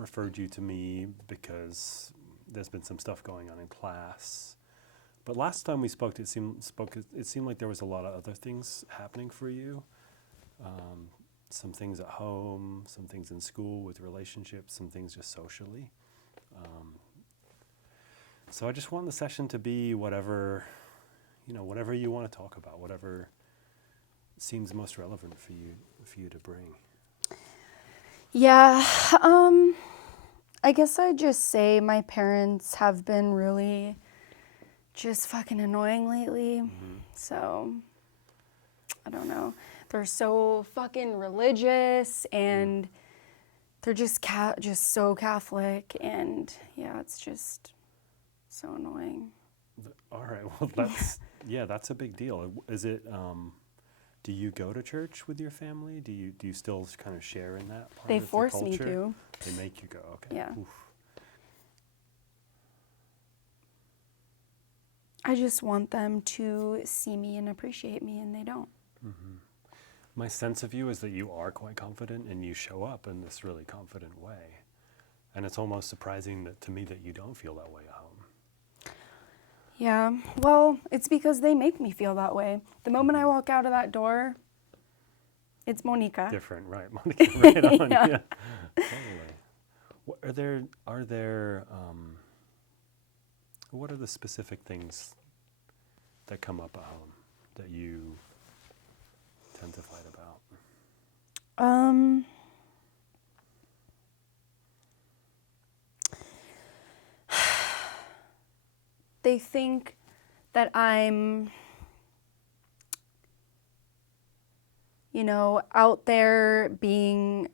referred you to me because there's been some stuff going on in class. But last time we spoke, it seemed like there was a lot of other things happening for you. Some things at home, some things in school with relationships, some things just socially. So I just want the session to be whatever you want to talk about, whatever seems most relevant for you to bring. Yeah, I guess I'd just say my parents have been really just fucking annoying lately. So, I don't know. They're so fucking religious and they're just so Catholic, and yeah, it's just so annoying. All right, well that's a big deal. Is it, do you go to church with your family? Do you still kind of share in that part They of the force me culture? to. They make you go, okay. Yeah. Oof. I just want them to see me and appreciate me, and they don't. My sense of you is that you are quite confident and you show up in this really confident way. And it's almost surprising to me that you don't feel that way at home. Yeah, well, it's because they make me feel that way. The moment I walk out of that door, it's Monica. Different, right? Monica, right on, Yeah. yeah. Totally. What are the specific things that come up at home that you tend to fight about? They think that I'm, out there being,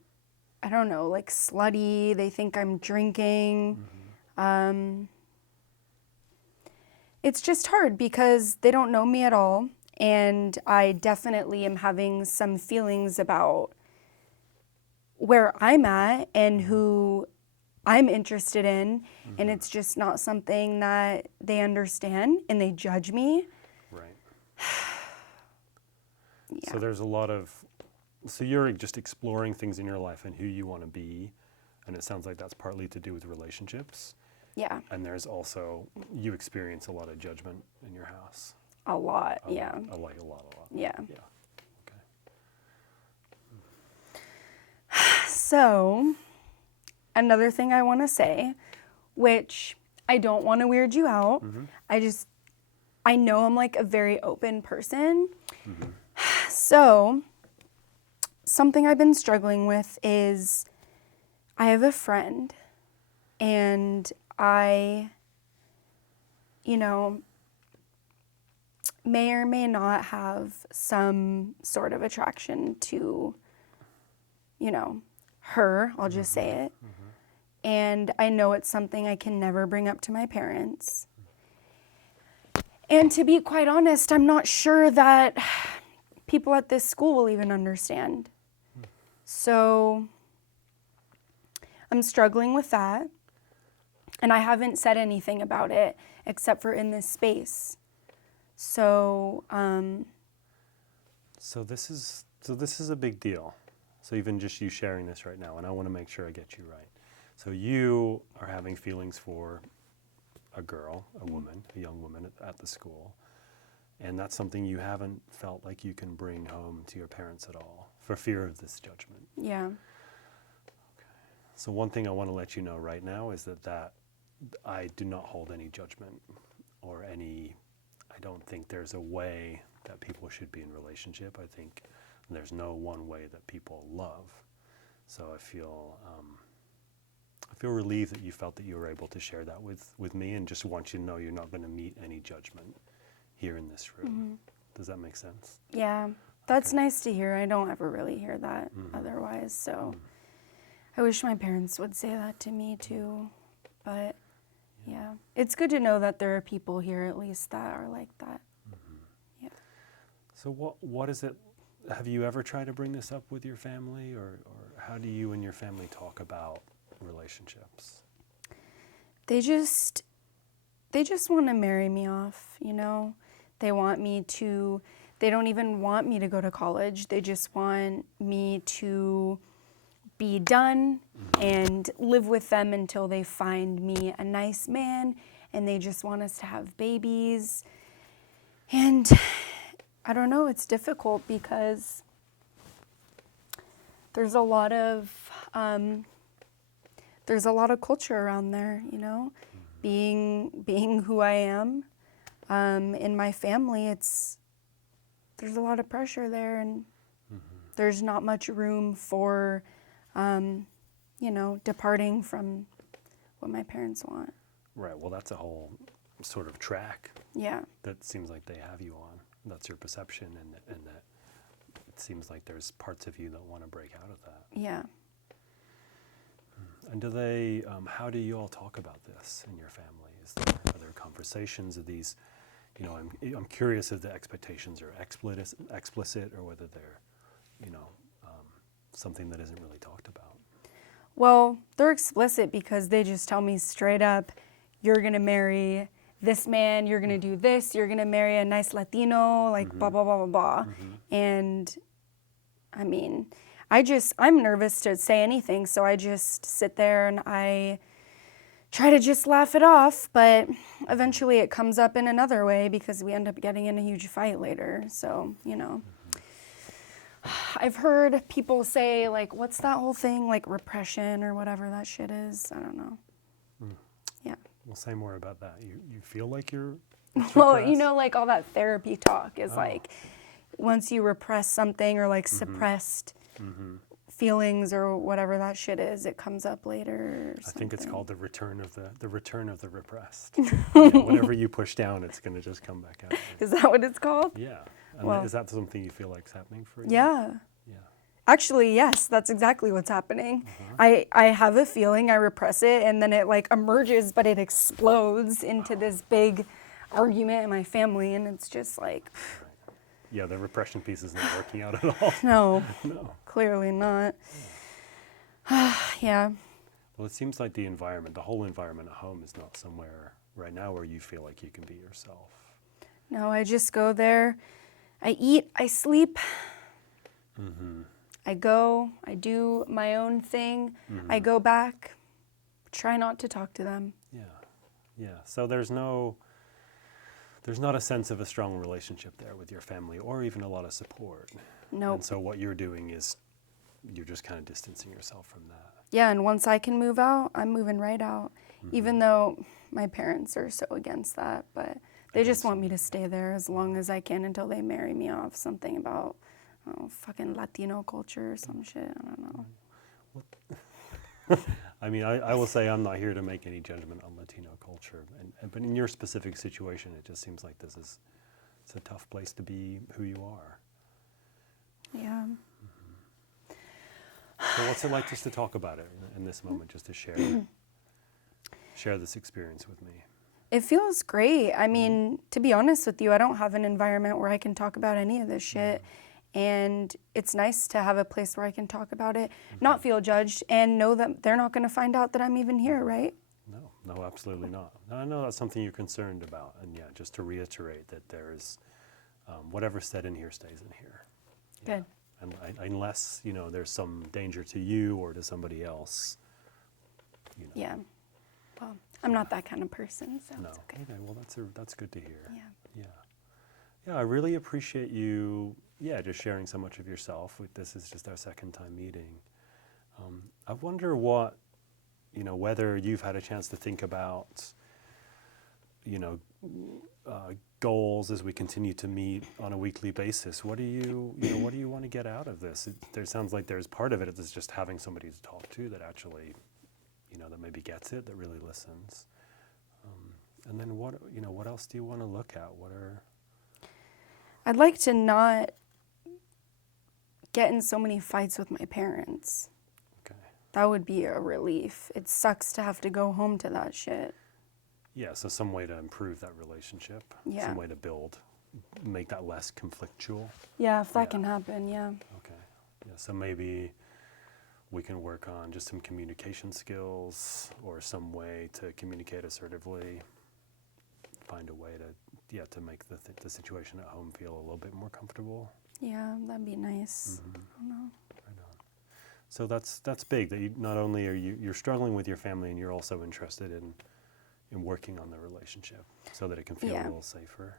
I don't know, like slutty. They think I'm drinking. It's just hard because they don't know me at all. And I definitely am having some feelings about where I'm at and who I'm interested in. And it's just not something that they understand, and they judge me. Right. Yeah. So there's so you're just exploring things in your life and who you want to be. And it sounds like that's partly to do with relationships. Yeah. And there's also, you experience a lot of judgment in your house. A lot, yeah. A lot. Yeah. Yeah. Okay. So, another thing I want to say, which I don't want to weird you out. I know I'm like a very open person. So, something I've been struggling with is I have a friend, and I, may or may not have some sort of attraction to, her, I'll just say it. And I know it's something I can never bring up to my parents. And to be quite honest, I'm not sure that people at this school will even understand. So I'm struggling with that. And I haven't said anything about it except for in this space. So, So this is a big deal. So even just you sharing this right now, and I want to make sure I get you right. So you are having feelings for a girl, a young woman at the school, and that's something you haven't felt like you can bring home to your parents at all for fear of this judgment. yeah. Okay. So one thing I want to let you know right now is that I do not hold any judgment or I don't think there's a way that people should be in relationship. I think there's no one way that people love. So I feel relieved that you felt that you were able to share that with me, and just want you to know you're not going to meet any judgment here in this room. Does that make sense? Yeah. That's nice to hear. I don't ever really hear that otherwise. So I wish my parents would say that to me too. But yeah, it's good to know that there are people here at least that are like that. Yeah. So what is it? Have you ever tried to bring this up with your family, or how do you and your family talk about relationships? They just want to marry me off, They don't even want me to go to college. They just want me to be done and live with them until they find me a nice man and they just want us to have babies. And I don't know, it's difficult because there's a lot of culture around there, you know, being who I am. In my family, there's a lot of pressure there, and there's not much room for, you know, departing from what my parents want. Right. Well, that's a whole sort of track Yeah. that seems like they have you on. That's your perception, and that it seems like there's parts of you that want to break out of that. Yeah. And do they? How do you all talk about this in your family? Are there conversations? Are these? You know, I'm curious if the expectations are explicit or whether they're, you know, something that isn't really talked about. Well, they're explicit because they just tell me straight up, you're going to marry this man, you're going to do this, you're going to marry a nice Latino, like blah, blah, blah, blah, blah. And I mean, I'm nervous to say anything, so I just sit there and I try to just laugh it off, but eventually it comes up in another way because we end up getting in a huge fight later. So, you know, I've heard people say, like, what's that whole thing, like repression or whatever that shit is? I don't know. Yeah. We'll say more about that. You feel like you're Well, repressed? you know, like all that therapy talk is like, once you repress something or like suppressed feelings or whatever that shit is, it comes up later. Or I think it's something. called the return of the repressed. Yeah, whatever you push down, it's going to just come back out. Is that what it's called? Yeah. And Well- is that something you feel like's happening for you? Yeah. Yeah. Actually, yes, that's exactly what's happening. I have a feeling, I repress it, and then it like emerges, but it explodes into this big argument in my family, and it's just like, Yeah, the repression piece is not working out at all. no, No. clearly not. Yeah. Well, it seems like the whole environment at home is not somewhere right now where you feel like you can be yourself. No, I just go there, I eat, I sleep, I go, I do my own thing, I go back, try not to talk to them. Yeah. Yeah. So there's not a sense of a strong relationship there with your family or even a lot of support. Nope. And so what you're doing is you're just kind of distancing yourself from that. Yeah, and once I can move out, I'm moving right out, even though my parents are so against that, but they just want me to stay there as long as I can until they marry me off. Something about, fucking Latino culture or some shit, I don't know. I mean, I will say I'm not here to make any judgment on Latino culture, but in your specific situation, it just seems like it's a tough place to be who you are. Yeah. So what's it like just to talk about it in this moment, just to share this experience with me? It feels great. I mean, to be honest with you, I don't have an environment where I can talk about any of this shit. And it's nice to have a place where I can talk about it, not feel judged, and know that they're not going to find out that I'm even here, right? No, absolutely not. I know that's something you're concerned about. And yeah, just to reiterate that there's whatever's said in here stays in here. Yeah. Good. And unless, there's some danger to you or to somebody else, Yeah. Well, I'm not that kind of person, so No. it's okay. Well, that's good to hear. Yeah. Yeah, I really appreciate you, just sharing so much of yourself. This is just our second time meeting. I wonder whether you've had a chance to think about, goals as we continue to meet on a weekly basis. What do you want to get out of this? There sounds like there's part of it is just having somebody to talk to that actually, that maybe gets it, that really listens. And then what else do you want to look at? I'd like to not get in so many fights with my parents. Okay. That would be a relief. It sucks to have to go home to that shit. Yeah, so some way to improve that relationship. Yeah. Some way to make that less conflictual. Yeah, if that Yeah. can happen, yeah. Okay. Yeah, so maybe we can work on just some communication skills or some way to communicate assertively. Find a way to make the situation at home feel a little bit more comfortable. Yeah, that'd be nice. Mm-hmm. I don't know. Right on. So that's big. That you, not only are you're struggling with your family, and you're also interested in working on the relationship so that it can feel a Yeah. little safer.